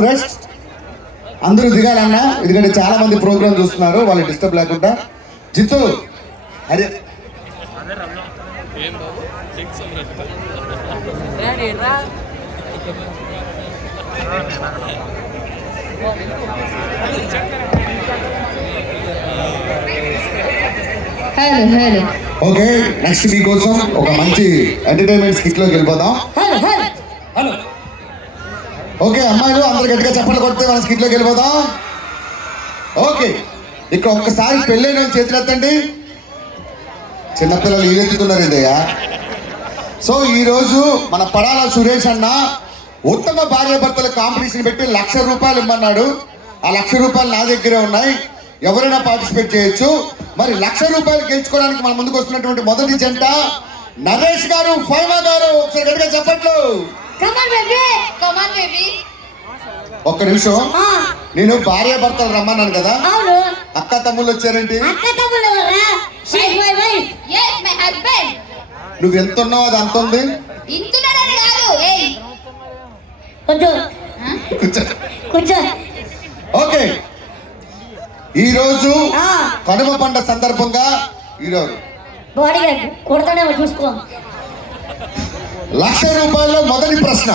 Rest అందరూ దిగాలన్నా, ఎందుకంటే చాలా మంది ప్రోగ్రామ్ చూస్తున్నారు, వాళ్ళు డిస్టర్బ్ లేకుండా. జిత్తు అరే ఓకే, నెక్స్ట్ మీకోసం ఒక మంచి ఎంటర్టైన్మెంట్ స్కిట్ లోకి వెళ్ళిపోదాం. ఓకే అమ్మాయిలు అందరు గట్టిగా చప్పట్లు కొడితే మన స్కిట్ లోకి వెళ్ళిపోదాం. ఓకే, ఇక్కడ ఒక్కసారి పెళ్ళైన వాళ్ళు చేతులు ఎత్తండి. చిన్నపిల్లలు ఈలెత్తుతున్నారు ఇదయ్యా. సో ఈరోజు మన పడాల సురేష్ అన్న ఉత్తమ భార్యాభర్తల కాంపిటీషన్ పెట్టి ₹1,00,000 ఇమ్మన్నాడు. ఆ ₹1,00,000 నా దగ్గరే ఉన్నాయి, ఎవరైనా పార్టిసిపేట్ చేయొచ్చు. మరి ₹1,00,000 గెలుచుకోవడానికి మన ముందుకు వస్తున్నటువంటి మొదటి జంట నరేష్ గారు, ఫైమా గారు. ఒకసారి గట్టిగా చెప్పట్లు. ఒక్క నిమిషం, నేను భార్యాభర్తలు రమ్మన్నాను కదా, అక్క తమ్ముళ్ళు వచ్చారేంటి? నువ్వు ఎంత ఉన్నావు అది అంత ఉంది. ఓకే, ఈ రోజు కనుమ పండుగ సందర్భంగా ఈరోజు ₹1,00,000 మొదటి ప్రశ్న,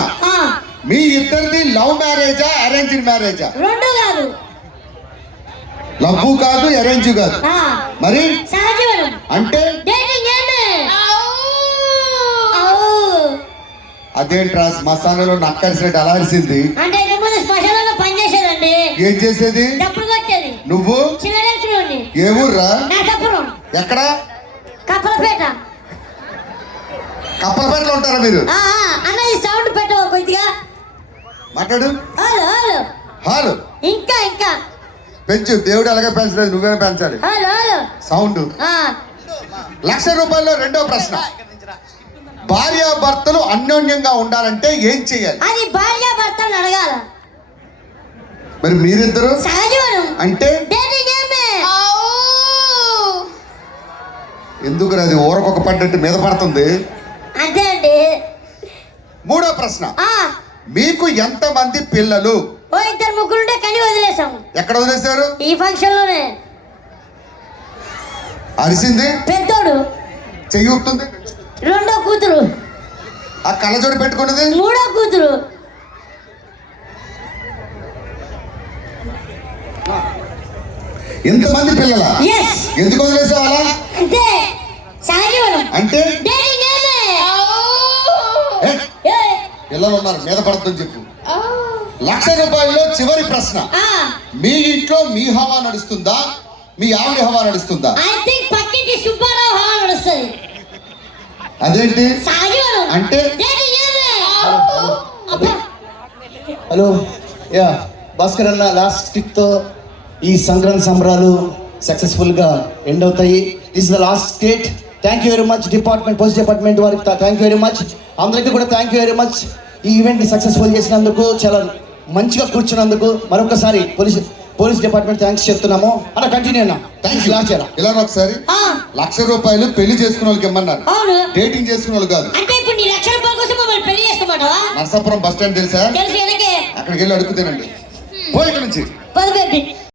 మీ ఇద్దరిది లవ్ మ్యారేజా అరేంజ్డ్ మ్యారేజా? రెండు కాదు, లవ్ కాదు అరేంజ్ కాదు, మరి అంటే అదేంట్రా మసాలాలో నక్కరిసినట్టు అలా అరిసింది? ఏం చేసేది? నువ్వు ఏ ఊర్రా? ఎక్కడ? కప్పలపేటలో ఉంటారా మీరు? సౌండ్ పెట్టవు కొద్దిగా, మాట్లాడు. హలో ఇంకా ఇంకా పెంచు, దేవుడు అలాగే పెంచలేదు, నువ్వే పెంచాలి సౌండ్. ₹1,00,000 రెండో ప్రశ్న, భార్యాభర్తలు అన్యోన్యంగా ఉండాలంటే ఏం చెయ్యాలి? అది భార్యాభర్తలు అడగాల. మరి మీరిద్దరు అంటే ఎందుకు అది ఊరకొక పడ్డట్టు మీద పడుతుంది? అంతే అండి. మూడో ప్రశ్న, మీకు ఎంత మంది పిల్లలు? ఇద్దరు ముగ్గురుంటే కని వదిలేసాం. ఎక్కడ వదిలేశారు? ఈ ఫంక్షన్ లోనే. అరిసింది పెద్దోడు, చెయ్యి ఊపుతుంది. రెండో కూతురు, ఆ కళ్ళజోడు పెట్టుకున్నది మూడో కూతురు. ఎంతమంది పిల్లల? ఎందుకు వదిలేసావు అలా? అంటే సహజీవనం. అంటే పిల్లలు ఉన్నారు మీద పడుతుందని చెప్పు. ₹1,00,000 చివరి ప్రశ్న, మీ ఇంట్లో మీ హవా నడుస్తుందా, మీ ఆవిడ హవా నడుస్తుందా? పక్కింటి సుబ్బారావు హవా నడుస్తుంది. అదేంటి అంటే? హలో యా భాస్కర్ అన్న, లాస్ట్ స్కిట్ తో ఈ సంక్రాంతి సంబరాలు సక్సెస్ఫుల్ గా ఎండ్ అవుతాయి. This the last skit. Thank you very much department, police department వారికి థ్యాంక్ యూ వెరీ మచ్. అందరికీ కూడా థ్యాంక్ యూ వెరీ మచ్. ఈ ఈవెంట్ సక్సెస్ఫుల్ చేసినందుకు, చాలా మంచిగా కూర్చున్నందుకు మరొకసారి పోలీస్ డిపార్ట్మెంట్ థ్యాంక్స్ చెప్తున్నాము. అన్న కంటిన్యూ అన్న. Thanks last year. ఇలా ఒకసారి ₹1,00,000 పెళ్లి చేసుకున్న వాళ్ళకి ఇమ్మన్నారు, డేటింగ్ చేసుకున్న వాళ్ళు కాదు. నర్సాపురం బస్ స్టాండ్ తెలుసా? అక్కడికి వెళ్ళి అడుగుతానండి. పోయి ఇక్కడ నుంచి